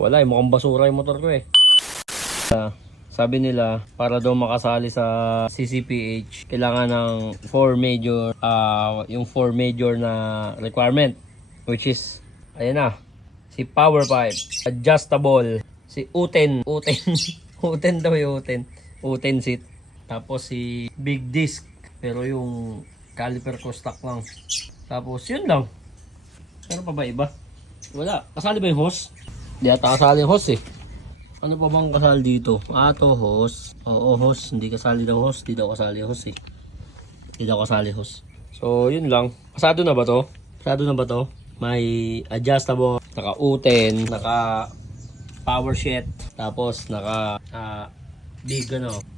Wala mukhang basura yung motor ko eh. Sabi nila, para daw makasali sa CCPH, kailangan ng 4 major, yung 4 major na requirement. Which is, ayan na, si power pipe, adjustable, si uten, uten daw yung uten seat. Tapos si big disc, pero yung caliper ko stock lang. Tapos yun lang. Meron pa ba iba? Wala. Kasali ba yung hose? Di ata kasali yung hose eh. Ano pa bang kasali dito? To hose. Oo, hose. Hindi kasali daw hose. Di daw kasali hose eh. Di daw kasali hose. So, yun lang. Pasado na ba to? Pasado na ba to? May adjustable, naka-uten, naka-power sheet, tapos naka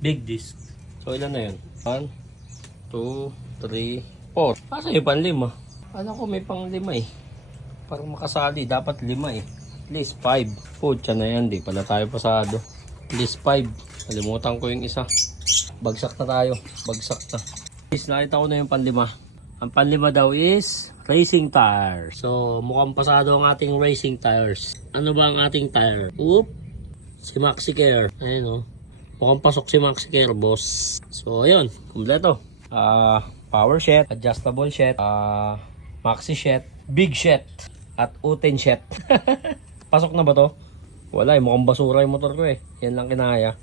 big disc. So, ilan na yun? 1, 2, 3, 4. Asa yung pang-5? Alam ko may pang-5 eh. Parang makasali. Dapat 5 eh. At least 5. Putya na yan. Di pala tayo pasado. At least 5. Kalimutan ko yung isa. Bagsak na tayo. Bagsak na. Please, nakita ko na yung pang-5. Ang pang-5 daw is racing tire. So, mukhang pasado ang ating racing tires. Ano ba ang ating tire? Oop! Si Maxi Care. Ayan o. Mukhang pasok si Maxi Care, boss. So, ayun. Kompleto. Power sheet, adjustable sheet, maxi sheet, big sheet, at uten sheet. Pasok na ba to? Wala mukhang basura yung motor ko eh. Yan lang kinaya.